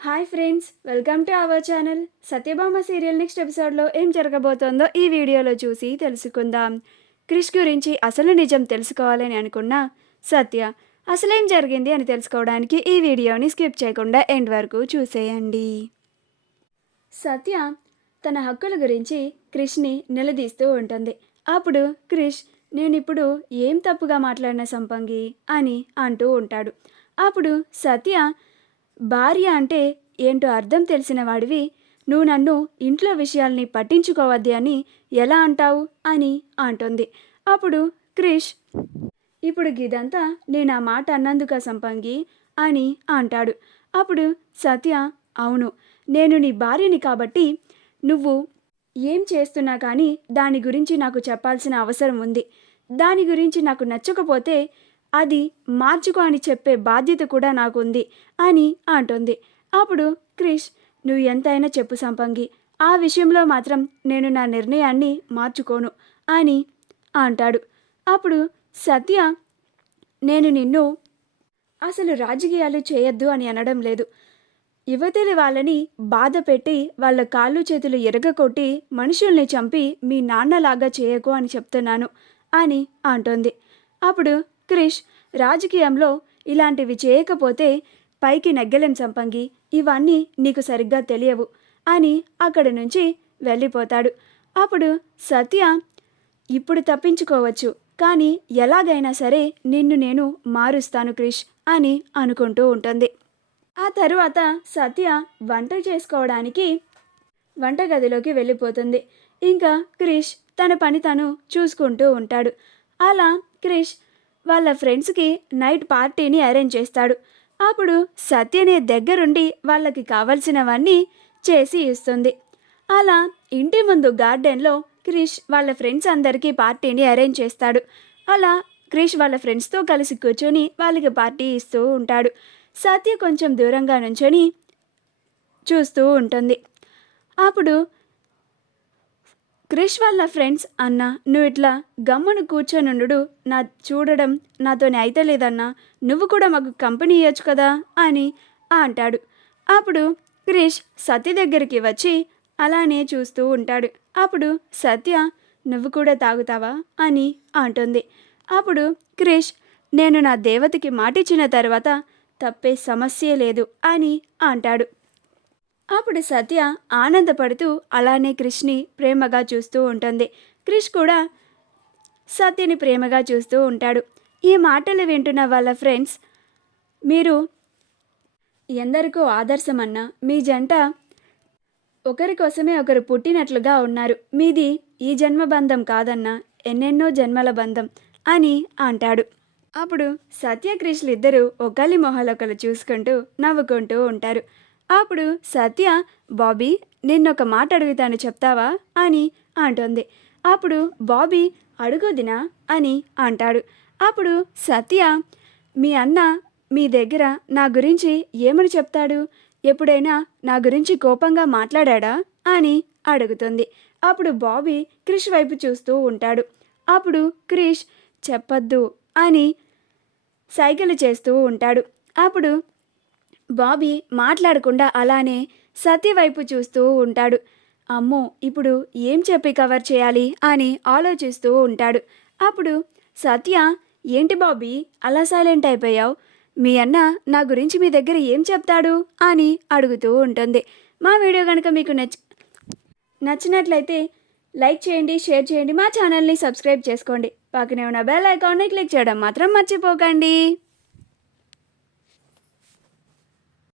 Hi friends, welcome to our channel. Satyabhama serial next ఎపిసోడ్లో ఏం జరగబోతోందో ఈ వీడియోలో చూసి తెలుసుకుందాం. క్రిష్ గురించి అసలు నిజం తెలుసుకోవాలని అనుకున్న సత్య అసలేం జరిగింది అని తెలుసుకోవడానికి ఈ వీడియోని స్కిప్ చేయకుండా ఎండ్ వరకు చూసేయండి. సత్య తన హక్కుల గురించి క్రిష్ని నిలదీస్తూ ఉంటుంది. అప్పుడు క్రిష్, నేనిప్పుడు ఏం తప్పుగా మాట్లాడిన సంపంగి అని అంటూ ఉంటాడు. అప్పుడు సత్య, భార్య అంటే ఏంటో అర్థం తెలిసిన వాడివి నువ్వు నన్ను ఇంట్లో విషయాల్ని పట్టించుకోవద్ది అని ఎలా అంటావు అని అంటుంది. అప్పుడు క్రిష్, ఇప్పుడు గిదంతా నేను ఆ మాట అన్నందుక సంపంగి అని అంటాడు. అప్పుడు సత్య, అవును, నేను నీ భార్యని కాబట్టి నువ్వు ఏం చేస్తున్నా కానీ దాని గురించి నాకు చెప్పాల్సిన అవసరం ఉంది. దాని గురించి నాకు నచ్చకపోతే అది మార్చుకో అని చెప్పే బాధ్యత కూడా నాకుంది అని అంటుంది. అప్పుడు క్రిష్, నువ్వు ఎంతైనా చెప్పు సంపంగి, ఆ విషయంలో మాత్రం నేను నా నిర్ణయాన్ని మార్చుకోను అని అంటాడు. అప్పుడు సత్య, నేను నిన్ను అసలు రాజకీయాలు చేయొద్దు అని అనడం లేదు. యువతలి వాళ్ళని బాధ పెట్టి వాళ్ళ కాళ్ళు చేతులు ఎరగకొట్టి మనుషుల్ని చంపి మీ నాన్నలాగా చేయకు అని చెప్తున్నాను అని అంటోంది. అప్పుడు క్రిష్, రాజకీయంలో ఇలాంటివి చేయకపోతే పైకి నెగ్గలేం సంపంగి, ఇవన్నీ నీకు సరిగ్గా తెలియవు అని అక్కడి నుంచి వెళ్ళిపోతాడు. అప్పుడు సత్య, ఇప్పుడు తప్పించుకోవచ్చు కానీ ఎలాగైనా సరే నిన్ను నేను మారుస్తాను క్రిష్ అని అనుకుంటూ ఉంటుంది. ఆ తరువాత సత్య వంట చేసుకోవడానికి వంటగదిలోకి వెళ్ళిపోతుంది. ఇంకా క్రిష్ తన పని తను చూసుకుంటూ ఉంటాడు. అలా క్రిష్ వాళ్ళ ఫ్రెండ్స్కి నైట్ పార్టీని అరేంజ్ చేస్తాడు. అప్పుడు సత్యనే దగ్గరుండి వాళ్ళకి కావలసినవన్నీ చేసి ఇస్తుంది. అలా ఇంటి ముందు గార్డెన్లో క్రిష్ వాళ్ళ ఫ్రెండ్స్ అందరికీ పార్టీని అరేంజ్ చేస్తాడు. అలా క్రిష్ వాళ్ళ ఫ్రెండ్స్తో కలిసి కూర్చొని వాళ్ళకి పార్టీ ఇస్తూ ఉంటాడు. సత్య కొంచెం దూరంగా నుంచొని చూస్తూ ఉంటుంది. అప్పుడు క్రిష్ వాళ్ళ ఫ్రెండ్స్, అన్న నువ్వు ఇట్లా గమ్మును కూర్చొనుండు నా చూడడం నాతోనే అయితలేదన్నా, నువ్వు కూడా మాకు కంపెనీ ఇవ్వచ్చు కదా అని అంటాడు. అప్పుడు క్రిష్ సత్య దగ్గరికి వచ్చి అలానే చూస్తూ ఉంటాడు. అప్పుడు సత్య, నువ్వు కూడా తాగుతావా అని అంటుంది. అప్పుడు క్రిష్, నేను నా దేవతకి మాటిచ్చిన తర్వాత తప్పే సమస్యే లేదు అని అంటాడు. అప్పుడు సత్య ఆనందపడుతూ అలానే క్రిష్ని ప్రేమగా చూస్తూ ఉంటుంది. క్రిష్ కూడా సత్యని ప్రేమగా చూస్తూ ఉంటాడు. ఈ మాటలు వింటున్న వాళ్ళ ఫ్రెండ్స్, మీరు ఎందరికో ఆదర్శమన్నా, మీ జంట ఒకరి కోసమే ఒకరు పుట్టినట్లుగా ఉన్నారు, మీది ఈ జన్మ బంధం కాదన్నా, ఎన్నెన్నో జన్మల బంధం అని అంటాడు. అప్పుడు సత్య క్రిష్లు ఇద్దరూ ఒకరి మొహాలొకరు చూసుకుంటూ నవ్వుకుంటూ ఉంటారు. అప్పుడు సత్య, బాబీ నిన్నొక మాట అడుగుతాను చెప్తావా అని అంటుంది. అప్పుడు బాబీ, అడుగుదినా అని అంటాడు. అప్పుడు సత్య, మీ అన్న మీ దగ్గర నా గురించి ఏమని చెప్తాడు, ఎప్పుడైనా నా గురించి కోపంగా మాట్లాడా అని అడుగుతుంది. అప్పుడు బాబీ క్రిష్ వైపు చూస్తూ ఉంటాడు. అప్పుడు క్రిష్ చెప్పద్దు అని సైగలు చేస్తూ ఉంటాడు. అప్పుడు బాబీ మాట్లాడకుండా అలానే సత్య వైపు చూస్తూ ఉంటాడు. అమ్మో, ఇప్పుడు ఏం చెప్పి కవర్ చేయాలి అని ఆలోచిస్తూ ఉంటాడు. అప్పుడు సత్య, ఏంటి బాబీ అలా సైలెంట్ అయిపోయావు, మీ అన్న నా గురించి మీ దగ్గర ఏం చెప్తాడు అని అడుగుతూ ఉంటుంది. మా వీడియో కనుక మీకు నచ్చినట్లయితే లైక్ చేయండి, షేర్ చేయండి, మా ఛానల్ని సబ్స్క్రైబ్ చేసుకోండి, పక్కనే ఉన్న బెల్ ఐకాన్ని క్లిక్ చేయడం మాత్రం మర్చిపోకండి.